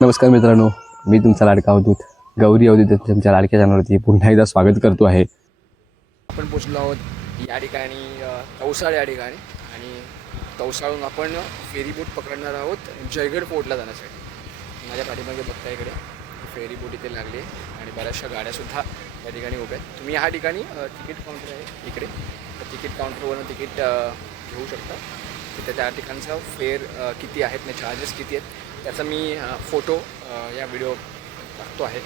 नमस्कार मित्रांनो, मी तुमचा लाडका अवधूत गौरी अवधूत तुमच्या लाडक्या चॅनलवरती पुन्हा एकदा स्वागत करतो आहे. आपण पोचलो आहोत या ठिकाणी तवसाळ या ठिकाणी. आणि तवसाळून आपण फेरी बोट पकडणार आहोत जयगड फोर्टला जाण्यासाठी. माझ्या पाठीमागे बघता इकडे फेरी बोट इथे लागली आहे आणि बऱ्याचशा गाड्यासुद्धा या ठिकाणी उभ्या आहेत. तुम्ही ह्या ठिकाणी तिकीट काउंटर आहे इकडे, तर तिकीट काउंटरवरून तिकीट घेऊ शकता. तिथे त्या ठिकाणचा फेअर किती आहेत आणि चार्जेस किती आहेत त्याचा मी फोटो या व्हिडिओ टाकतो आहे,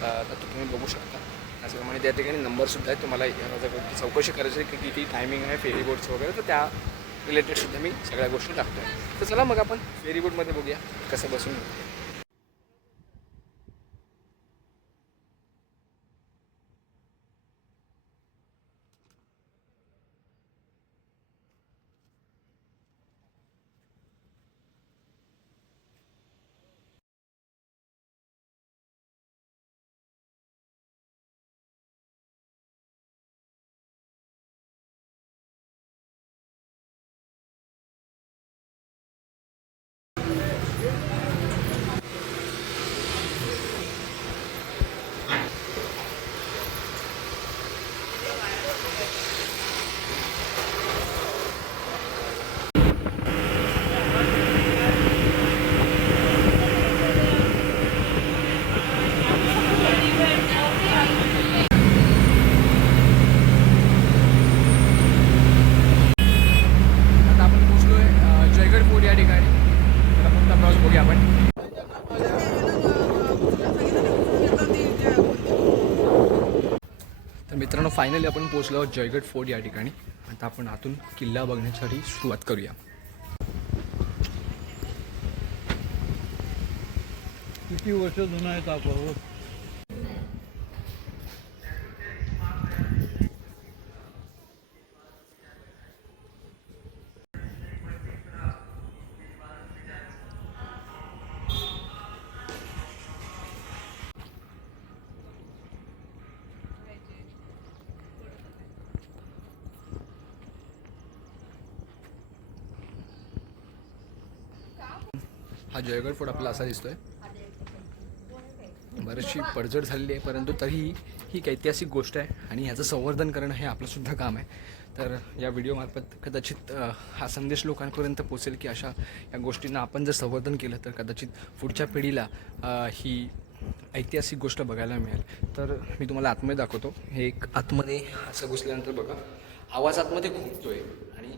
तर तुम्ही बघू शकता. त्याचप्रमाणे त्या ठिकाणी नंबरसुद्धा आहे. तुम्हाला जर चौकशी करायची आहे की किती टायमिंग आहे फेरी बोटचं वगैरे, तर त्या रिलेटेडसुद्धा मी सगळ्या गोष्टी टाकतो आहे. तर चला मग आपण फेरी बोटमध्ये बघूया कसं बसून. आता आपण पोचलो आहे जयगड फोर्ट या ठिकाणी. तर आपण प्रवास बघूया आपण. तर मित्रांनो, फायनली आपण पोचलो आहोत जयगड फोर्ट या ठिकाणी. आता आपण आतून किल्ला बघण्यासाठी सुरुवात करूया. किती वर्ष जुना आहे तापावर. हा जयगड फोर्ट आपला असा दिसतोय. बरीचशी पडझड झालेली आहे, परंतु तरीही ही एक ऐतिहासिक गोष्ट आहे आणि ह्याचं संवर्धन करणं हे आपलंसुद्धा काम आहे. तर या व्हिडिओमार्फत कदाचित हा संदेश लोकांपर्यंत पोचेल की अशा या गोष्टींना आपण जर संवर्धन केलं तर कदाचित पुढच्या पिढीला ही ऐतिहासिक गोष्ट बघायला मिळेल. तर मी तुम्हाला आतमध्ये दाखवतो. हे एक आतमध्ये असं घुसल्यानंतर बघा आवाज आतमध्ये घुमतोय आणि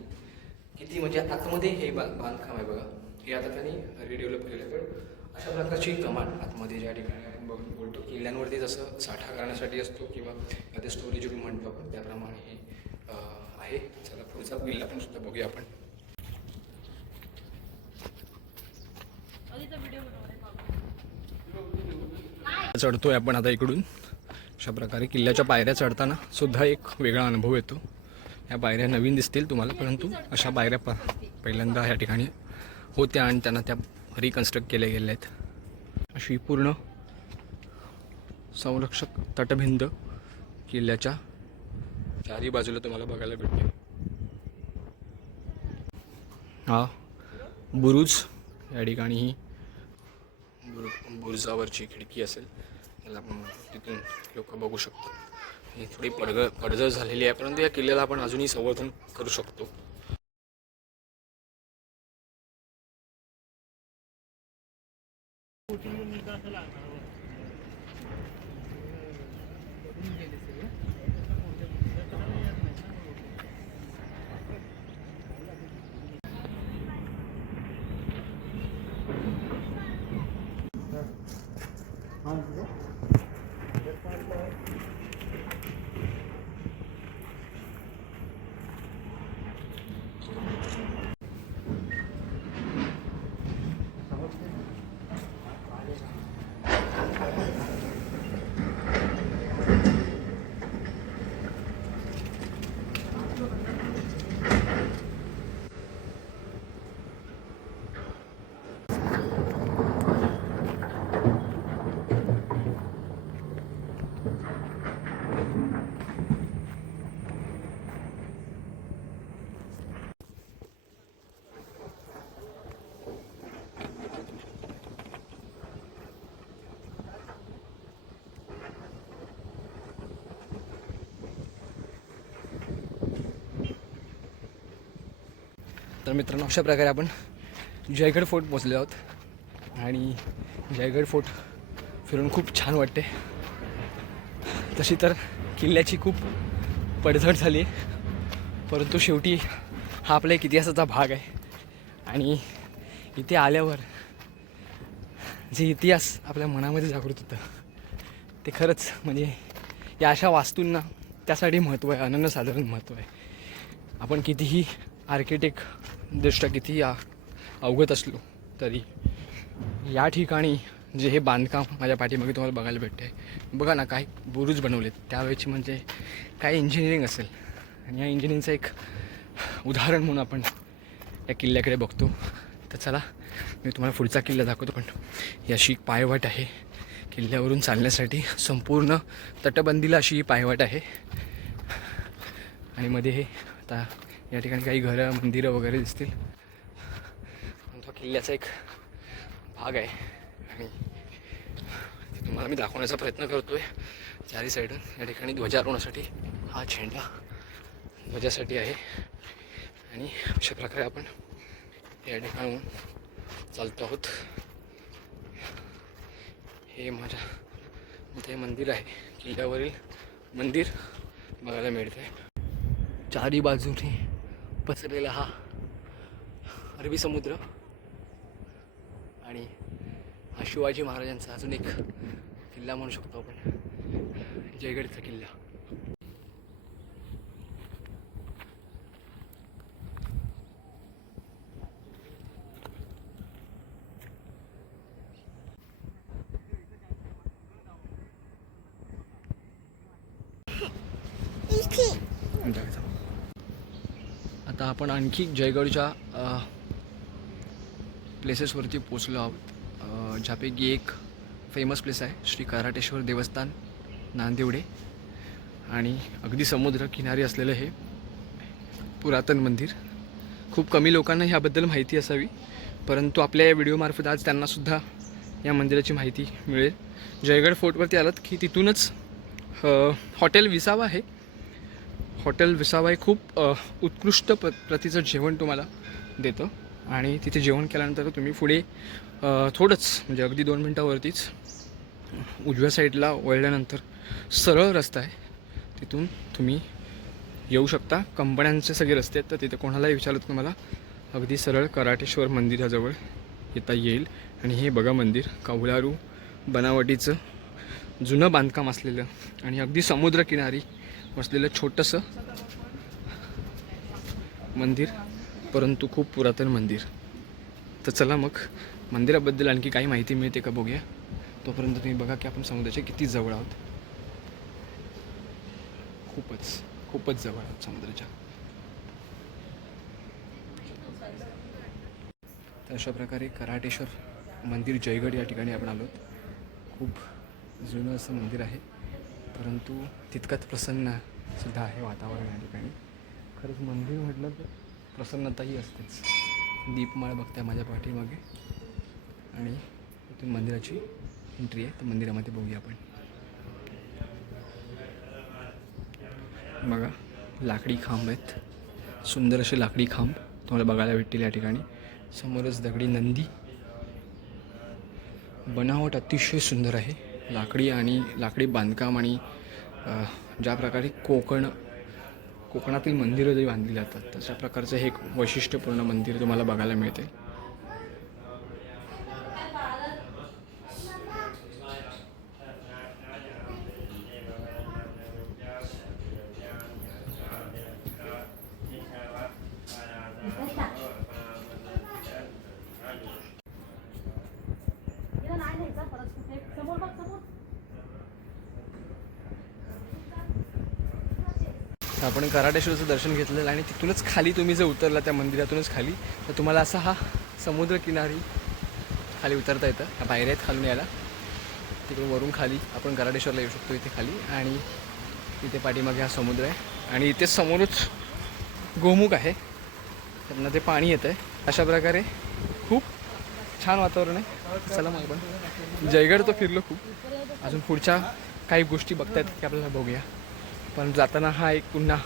किती म्हणजे आतमध्ये हे बांधकाम आहे बघा. हे आता त्यांनी रिडेव्हलप केलं, पण अशा प्रकारची कमान आतमध्ये ज्या ठिकाणी आपण बोलतो किल्ल्यांवरती जसं साठा करण्यासाठी असतो किंवा ते स्टोरेज रूम म्हणतो आपण, त्याप्रमाणे हे आहे. चला पुढचा किल्ला पण सुद्धा बघूया आपण. चढतोय आपण आता इकडून. अशा प्रकारे किल्ल्याच्या पायऱ्या चढताना सुद्धा एक वेगळा अनुभव येतो. ह्या पायऱ्या नवीन दिसतील तुम्हाला, परंतु अशा पायऱ्या पहिल्यांदा ह्या ठिकाणी होत्या आणि त्यांना त्या रिकन्स्ट्रक्ट केल्या गेल्या आहेत. अशी पूर्ण संरक्षक तटभिंत किल्ल्याच्या चारी बाजूला तुम्हाला बघायला भेटते. हा बुरुज या ठिकाणी ही बुरुजावरची खिडकी असेल, त्याला आपण तिथून लोक बघू शकतात. ही थोडी पडझड झालेली आहे, परंतु या किल्ल्याला आपण अजूनही संवर्धन करू शकतो. तर मित्रांनो, अशा प्रकारे आपण जयगड फोर्ट पोचले आहोत आणि जयगड फोर्ट फिरून खूप छान वाटते. तशी तर किल्ल्याची खूप पडझड झाली आहे, परंतु शेवटी हा आपल्या एक इतिहासाचा भाग आहे आणि इथे आल्यावर जे इतिहास आपल्या मनामध्ये जागृत होतं ते खरंच म्हणजे या अशा वास्तूंना त्यासाठी महत्त्व आहे, अनन्यसाधारण महत्त्व आहे. आपण कितीही आर्किटेक्टदृष्ट्या कितीही अवगत असलो तरी या ठिकाणी जे हे बांधकाम माझ्या पाठीमागे तुम्हाला बघायला भेटते, बघा ना, काय बुरुज बनवलेत त्यावेळेची, म्हणजे काय इंजिनिअरिंग असेल. आणि या इंजिनिअरिंगचं एक उदाहरण म्हणून आपण या किल्ल्याकडे बघतो. तर चला मी तुम्हाला पुढचा किल्ला दाखवतो. पण ही अशी पायवाट आहे किल्ल्यावरून चालण्यासाठी, संपूर्ण तटबंदीला अशी ही पायवाट आहे. आणि मध्ये हे आता या ठिकाणी काही घरं मंदिरं वगैरे दिसतील. तो किल्ल्याचा एक भाग आहे आणि ते तुम्हाला मी दाखवण्याचा प्रयत्न करतो आहे. चारी साईडून या ठिकाणी ध्वजारोहणासाठी हा झेंडा ध्वजासाठी आहे आणि अशा प्रकारे आपण या ठिकाणून चालतो आहोत. हे माझ्या इथे मंदिर आहे, किल्ल्यावरील मंदिर बघायला मिळते. चारी बाजूने पसरलेला हा अरबी समुद्र आणि हा शिवाजी महाराजांचा अजून एक किल्ला म्हणू शकतो आपण, जयगडचा किल्ला. आता आपण आणखी जयगडच्या प्लेसेसवरती पोचलो आहोत, ज्यापैकी एक फेमस प्लेस आहे श्री कराटेश्वर देवस्थान नांदिवडे. आणि अगदी समुद्र किनारी असलेलं हे पुरातन मंदिर. खूप कमी लोकांना ह्याबद्दल माहिती असावी, परंतु आपल्या या व्हिडिओमार्फत आज त्यांनासुद्धा या मंदिराची माहिती मिळेल. जयगड फोर्टवरती आलात की तिथूनच हॉटेल विसावा आहे. हॉटेल विसावा हे खूप उत्कृष्ट प्रतीचं जेवण तुम्हाला देतं आणि तिथे जेवण केल्यानंतर तुम्ही पुढे थोडंच म्हणजे अगदी 2 मिनटावरतीच उजव्या साईडला वळल्यानंतर सरळ रस्ता आहे, तिथून तुम्ही येऊ शकता. कंपन्यांचे सगळे रस्ते आहेत, तर तिथे कोणालाही विचारलं तुम्हाला अगदी सरळ कराटेश्वर मंदिराजवळ येता येईल. आणि हे बघा मंदिर कौलारू बनावटीचं जुनं बांधकाम असलेलं आणि अगदी समुद्रकिनारी वसलेलं छोटंसं मंदिर, परंतु खूप पुरातन मंदिर. तर चला मग मंदिराबद्दल आणखी काही माहिती मिळते का बघूया. तोपर्यंत तुम्ही बघा की आपण समुद्राच्या किती जवळ आहोत. खूपच जवळ आहोत समुद्राच्या. तर अशा प्रकारे कराटेश्वर मंदिर जयगड या ठिकाणी आपण आलो. खूप जुनं असं मंदिर आहे, परंतु तितकंच प्रसन्न सुद्धा आहे वातावरण या ठिकाणी. खरंच मंदिर म्हटलं तर प्रसन्नताही असतेच. दीपमाळ बघताय माझ्या पाठीमागे आणि इथून मंदिराची एंट्री आहे. तर मंदिरामध्ये बघूया आपण. बघा लाकडी खांब आहेत, सुंदर असे लाकडी खांब तुम्हाला बघायला भेटतील या ठिकाणी. समोरच दगडी नंदी. बनावट अतिशय सुंदर आहे, लाकडी आणि लाकडी बांधकाम. आणि ज्या प्रकारे कोकणातील मंदिरं जे बांधली जातात तशा प्रकारचं हे एक वैशिष्ट्यपूर्ण मंदिर तुम्हाला बघायला मिळते. आपण कराटेश्वरचं दर्शन घेतलेलं आणि तिथूनच खाली तुम्ही जर उतरला त्या मंदिरातूनच खाली, तर तुम्हाला असा हा समुद्रकिनारी खाली उतरता येतं. ह्या पायऱ्या आहेत खालून यायला, तिकडून वरून खाली आपण कराटेश्वरला येऊ शकतो इथे खाली. आणि इथे पाठीमागे हा समुद्र आहे आणि इथे समोरच गोमुख आहे, त्यांना ते पाणी येतं आहे. अशा प्रकारे खूप छान वातावरण आहे. चला मग आपण जयगड तर फिरलो खूप, अजून पुढच्या काही गोष्टी बघता येतात की आपल्याला बघूया. पण जाताना हा एक पुन्हा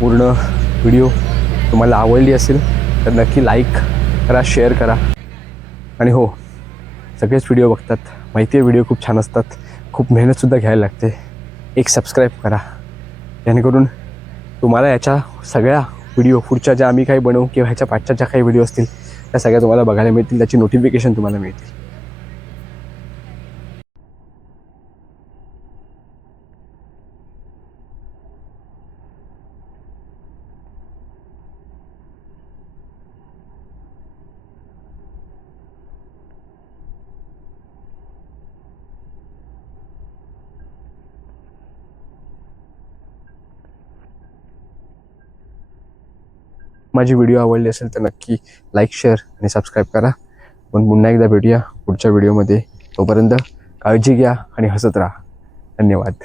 पूर्ण व्हिडिओ तुम्हाला आवडली असेल तर नक्की लाईक करा, शेअर करा. आणि हो, सगळेच व्हिडिओ बघतात, माहिती आहे व्हिडिओ खूप छान असतात, खूप मेहनतसुद्धा घ्यायला लागते. एक सबस्क्राईब करा, जेणेकरून तुम्हाला याच्या सगळ्या व्हिडिओ पुढच्या ज्या आम्ही काही बनवू किंवा ह्याच्या पाठच्या ज्या काही व्हिडिओ असतील त्या सगळ्या तुम्हाला बघायला मिळतील, त्याची नोटिफिकेशन तुम्हाला मिळतील. माझी व्हिडिओ आवडली असेल तर नक्की लाईक, शेअर आणि सबस्क्राईब करा. पण पुन्हा एकदा भेटूया पुढच्या व्हिडिओमध्ये. तोपर्यंत काळजी घ्या आणि हसत राहा. धन्यवाद.